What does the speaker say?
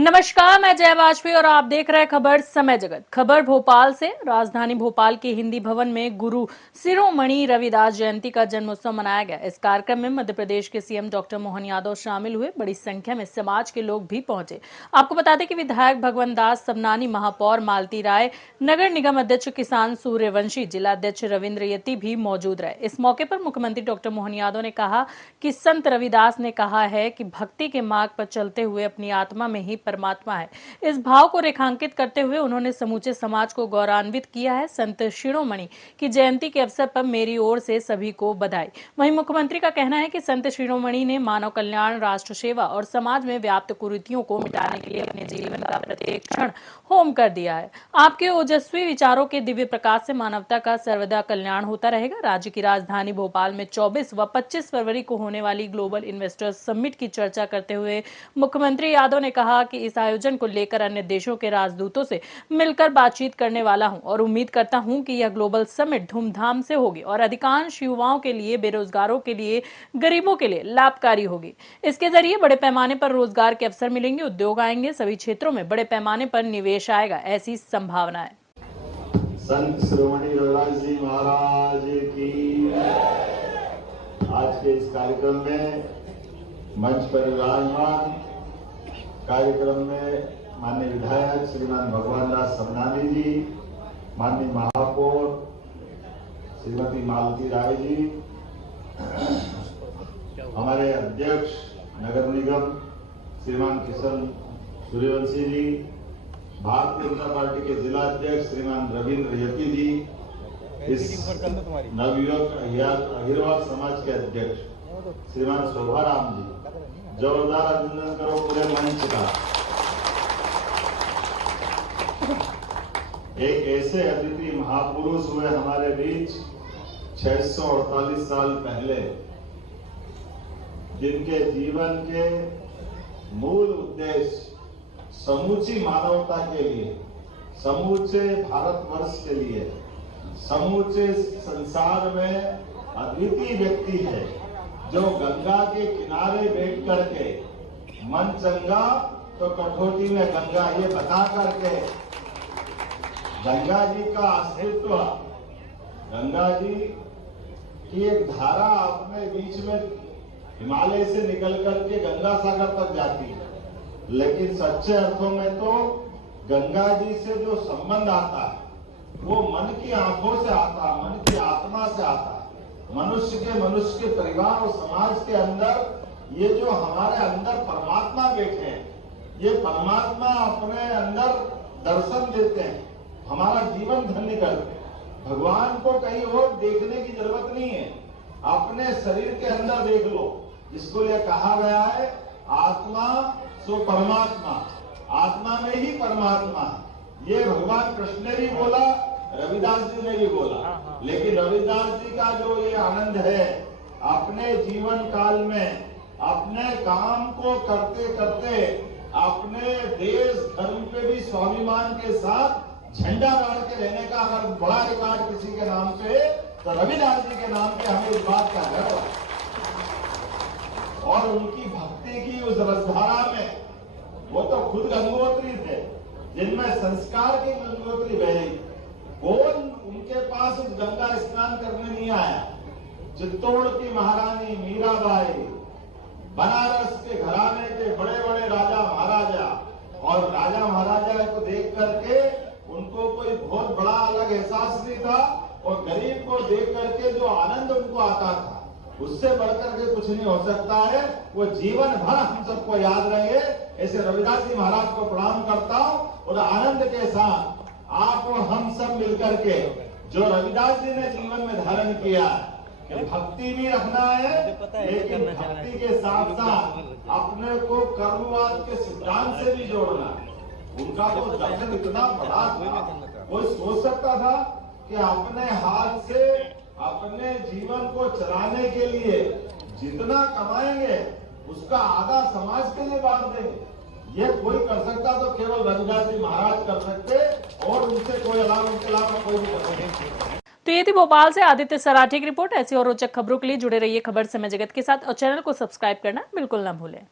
नमस्कार, मैं जय वाजपेयी और आप देख रहे हैं खबर समय जगत। खबर भोपाल से। राजधानी भोपाल के हिंदी भवन में गुरु शिरोमणि रविदास जयंती का जन्मोत्सव मनाया गया। इस कार्यक्रम में मध्य प्रदेश के सीएम डॉक्टर मोहन यादव शामिल हुए। बड़ी संख्या में समाज के लोग भी पहुंचे। आपको बता दें कि विधायक भगवंत दास सबनानी, महापौर मालती राय, नगर निगम अध्यक्ष किसान सूर्यवंशी, जिला अध्यक्ष रविंद्र यति भी मौजूद रहे। इस मौके पर मुख्यमंत्री डॉक्टर मोहन यादव ने कहा कि संत रविदास ने कहा है कि भक्ति के मार्ग पर चलते हुए अपनी आत्मा में ही परमात्मा है। इस भाव को रेखांकित करते हुए उन्होंने समूचे समाज को गौरवान्वित किया है। संत शिरोमणि की जयंती के अवसर पर मेरी ओर से सभी को बधाई। वहीं मुख्यमंत्री का कहना है कि संत शिरोमणि ने मानव कल्याण, राष्ट्र सेवा और समाज में व्याप्त कुरीतियों को मिटाने के लिए अपने जीवन का प्रत्येक क्षण होम कर दिया है। आपके ओजस्वी विचारों के दिव्य प्रकाश से मानवता का सर्वदा कल्याण होता रहेगा। राज्य की राजधानी भोपाल में 24 व 25 फरवरी को होने वाली ग्लोबल इन्वेस्टर्स समिट की चर्चा करते हुए मुख्यमंत्री यादव ने कहा कि इस आयोजन को लेकर अन्य देशों के राजदूतों से मिलकर बातचीत करने वाला हूं और उम्मीद करता हूं कि यह ग्लोबल समिट धूमधाम से होगी और अधिकांश युवाओं के लिए, बेरोजगारों के लिए, गरीबों के लिए लाभकारी होगी। इसके जरिए बड़े पैमाने पर रोजगार के अवसर मिलेंगे, उद्योग आएंगे, सभी क्षेत्रों में बड़े पैमाने पर निवेश आएगा, ऐसी संभावना है। संत शिरोमणि रविदास जी महाराज की आज के इस कार्यक्रम में मंच पर विराजमान कार्यक्रम में माननीय विधायक श्रीमान भगवान दास सबनानी जी, माननीय महापौर श्रीमती मालती राय जी, हमारे अध्यक्ष नगर निगम श्रीमान किशन सूर्यवंशी जी, भारतीय जनता पार्टी के जिला अध्यक्ष श्रीमान रविंद्र यति जी, इस नवयुवक अहिरवार समाज के अध्यक्ष श्रीमान शोभाराम जी, जोरदार अभिनंदन करो पूरे मंच का। एक ऐसे अद्वितीय महापुरुष हुए हमारे बीच 648 साल पहले, जिनके जीवन के मूल उद्देश्य समूची मानवता के लिए, समूचे भारतवर्ष के लिए, समूचे संसार में अद्वितीय व्यक्ति है जो गंगा के किनारे बैठ करके मन चंगा तो कठौती में गंगा ये बता करके गंगा जी का अस्तित्व, गंगा जी की एक धारा अपने बीच में हिमालय से निकल करके गंगा सागर तक जाती है, लेकिन सच्चे अर्थों में तो गंगा जी से जो संबंध आता है वो मन की आंखों से आता है, मन की आत्मा से आता है। मनुष्य के परिवार और समाज के अंदर ये जो हमारे अंदर परमात्मा बैठे हैं, ये परमात्मा अपने अंदर दर्शन देते हैं, हमारा जीवन धन्य करते हैं। भगवान को कहीं और देखने की जरूरत नहीं है, अपने शरीर के अंदर देख लो, जिसको ये कहा गया है आत्मा सो परमात्मा, आत्मा में ही परमात्मा। ये भगवान कृष्ण ने भी बोला, रविदास जी ने भी बोला, लेकिन रविदास जी का जो ये आनंद है, अपने जीवन काल में अपने काम को करते करते अपने देश धर्म पे भी स्वाभिमान के साथ झंडा गाड़ के रहने का अगर बड़ा रिकॉर्ड किसी के नाम पे तो रविदास जी के नाम पे हमें इस बात का गर्व है। और उनकी भक्ति की उस रसधारा में वो तो खुद गंगोत्री थे, जिनमें संस्कार की गंगोत्री बही। कौन उनके पास उस गंगा स्नान करने नहीं आया? चित्तौड़ की महारानी मीराबाई, बनारस के घराने के बड़े बड़े राजा महाराजा, और राजा महाराजा को देख करके उनको कोई बहुत बड़ा अलग एहसास नहीं था, और गरीब को देख करके जो आनंद उनको आता था उससे बढ़कर के कुछ नहीं हो सकता है। वो जीवन भर हम सबको याद रहे। ऐसे रविदास जी महाराज को प्रणाम करता हूँ और आनंद के साथ आप और हम सब मिलकर के जो रविदास जी ने जीवन में धारण किया कि भक्ति भी रखना है, लेकिन भक्ति के साथ साथ अपने को कर्मवाद के सिद्धांत से भी जोड़ना है। उनका तो दर्शन इतना बड़ा था, कोई सोच सकता था कि अपने हाथ से अपने जीवन को चलाने के लिए जितना कमाएंगे उसका आधा समाज के लिए बांट देंगे। ये कोई कर सकता तो केवल रविदास जी महाराज कर सकते, और उनसे कोई अलावा, उनके अलावा कोई भी कर सकते। तो ये थी भोपाल से आदित्य सराठी की रिपोर्ट। ऐसी और रोचक खबरों के लिए जुड़े रहिए खबर समय जगत के साथ और चैनल को सब्सक्राइब करना बिल्कुल ना भूलें।